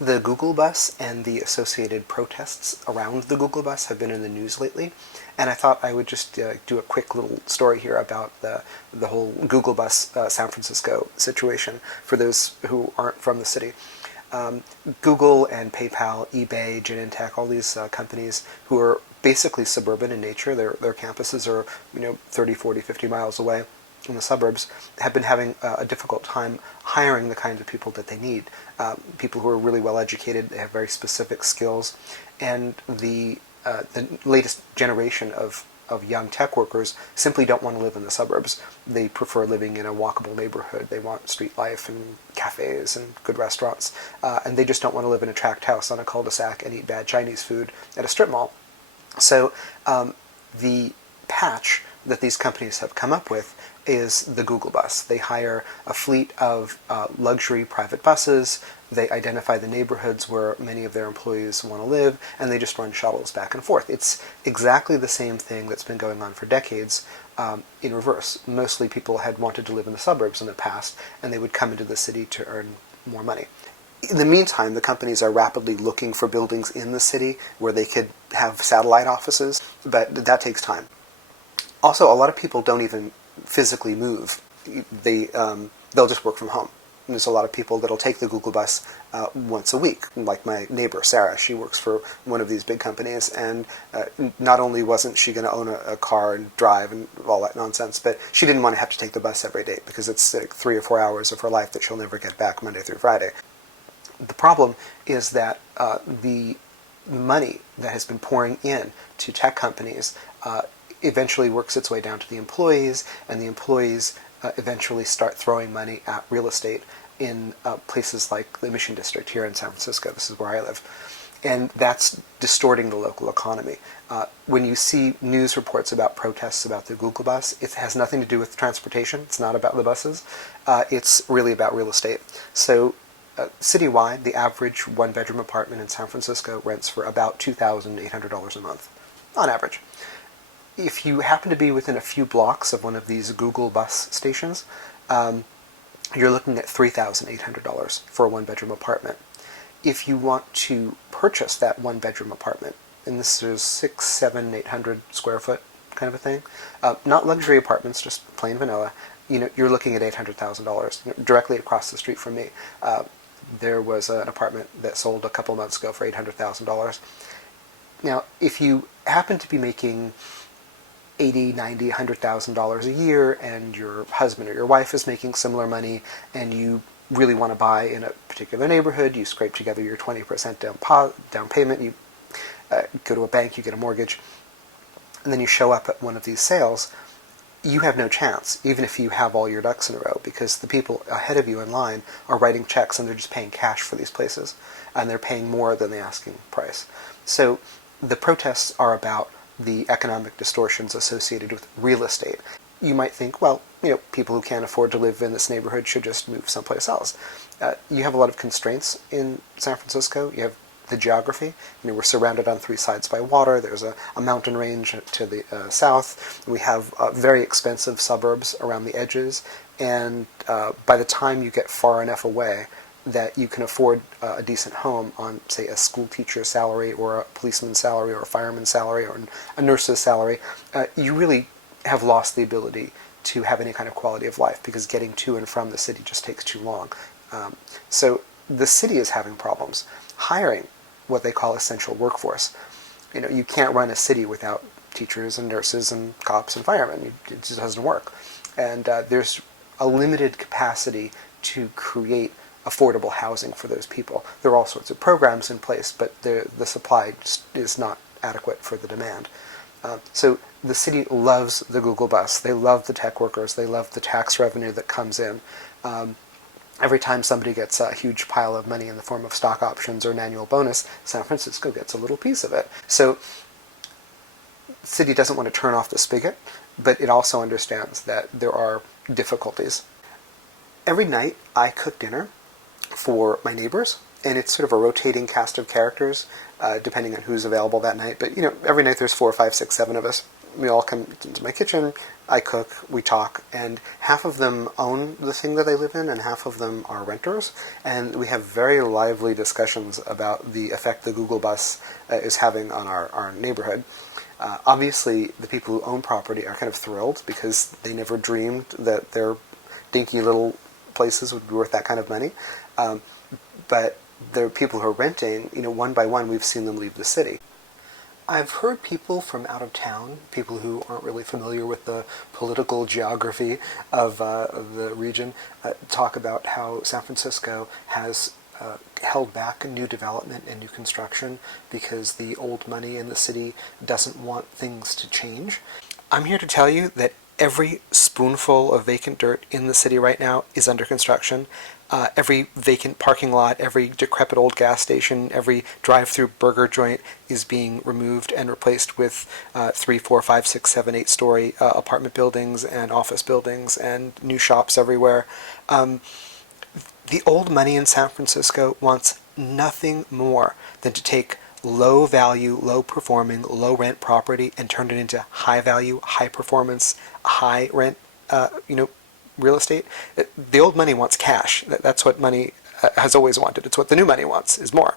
The Google bus and the associated protests around the Google bus have been in the news lately, and I thought I would just do a quick little story here about the whole Google bus San Francisco situation for those who aren't from the city. Google and PayPal, eBay, Genentech, all these companies who are basically suburban in nature, their campuses are 30, 40, 50 miles away in the suburbs, have been having a difficult time hiring the kinds of people that they need. People who are really well educated, they have very specific skills, and the latest generation of young tech workers simply don't want to live in the suburbs. They prefer living in a walkable neighborhood. They want street life and cafes and good restaurants, and they just don't want to live in a tract house on a cul-de-sac and eat bad Chinese food at a strip mall. So the patch that these companies have come up with is the Google bus. They hire a fleet of luxury private buses. They identify the neighborhoods where many of their employees want to live, and they just run shuttles back and forth. It's exactly the same thing that's been going on for decades in reverse. Mostly people had wanted to live in the suburbs in the past, and they would come into the city to earn more money. In the meantime, the companies are rapidly looking for buildings in the city where they could have satellite offices, but that takes time. Also, a lot of people don't even physically move. They'll just work from home. And there's a lot of people that'll take the Google bus once a week, like my neighbor Sarah. She works for one of these big companies, and not only wasn't she going to own a car and drive and all that nonsense, but she didn't want to have to take the bus every day because it's like 3 or 4 hours of her life that she'll never get back Monday through Friday. The problem is that the money that has been pouring in to tech companies eventually works its way down to the employees, and the employees eventually start throwing money at real estate in places like the Mission District here in San Francisco. This is where I live. And that's distorting the local economy. When you see news reports about protests about the Google bus, it has nothing to do with transportation. It's not about the buses. It's really about real estate. So citywide, the average one-bedroom apartment in San Francisco rents for about $2,800 a month, on average. If you happen to be within a few blocks of one of these Google bus stations, you're looking at $3,800 for a one-bedroom apartment. If you want to purchase that one-bedroom apartment, and this is 600, 700, 800 square foot kind of a thing, not luxury apartments, just plain vanilla, you're looking at $800,000 directly across the street from me. There was an apartment that sold a couple months ago for $800,000. Now, if you happen to be making $80,000, $90,000, $100,000 a year, and your husband or your wife is making similar money, and you really want to buy in a particular neighborhood, you scrape together your 20% down payment, you go to a bank, you get a mortgage, and then you show up at one of these sales, you have no chance, even if you have all your ducks in a row, because the people ahead of you in line are writing checks and they're just paying cash for these places, and they're paying more than the asking price. So the protests are about the economic distortions associated with real estate. You might think, well, people who can't afford to live in this neighborhood should just move someplace else. You have a lot of constraints in San Francisco. You have the geography. We're surrounded on 3 sides by water. There's a mountain range to the south. We have very expensive suburbs around the edges, and by the time you get far enough away that you can afford a decent home on, say, a school teacher's salary or a policeman's salary or a fireman's salary or a nurse's salary, you really have lost the ability to have any kind of quality of life because getting to and from the city just takes too long. So the city is having problems hiring what they call essential workforce. You can't run a city without teachers and nurses and cops and firemen. It just doesn't work. And there's a limited capacity to create affordable housing for those people. There are all sorts of programs in place, but the supply just is not adequate for the demand. So the city loves the Google bus. They love the tech workers. They love the tax revenue that comes in. Every time somebody gets a huge pile of money in the form of stock options or an annual bonus, San Francisco gets a little piece of it. So the city doesn't want to turn off the spigot, but it also understands that there are difficulties. Every night I cook dinner for my neighbors, and it's sort of a rotating cast of characters, depending on who's available that night. But every night there's 4, 5, 6, 7 of us. We all come into my kitchen, I cook, we talk, and half of them own the thing that they live in, and half of them are renters. And we have very lively discussions about the effect the Google bus is having on our neighborhood. Obviously, the people who own property are kind of thrilled because they never dreamed that their dinky little places would be worth that kind of money. But the people who are renting, one by one, we've seen them leave the city. I've heard people from out of town, people who aren't really familiar with the political geography of the region, talk about how San Francisco has held back new development and new construction because the old money in the city doesn't want things to change. I'm here to tell you that every spoonful of vacant dirt in the city right now is under construction. Every vacant parking lot, every decrepit old gas station, every drive-through burger joint is being removed and replaced with 3, 4, 5, 6, 7, 8-story apartment buildings and office buildings and new shops everywhere. The old money in San Francisco wants nothing more than to take low-value, low-performing, low-rent property and turn it into high-value, high-performance, high-rent, real estate. The old money wants cash. That's what money has always wanted. It's what the new money wants, is more.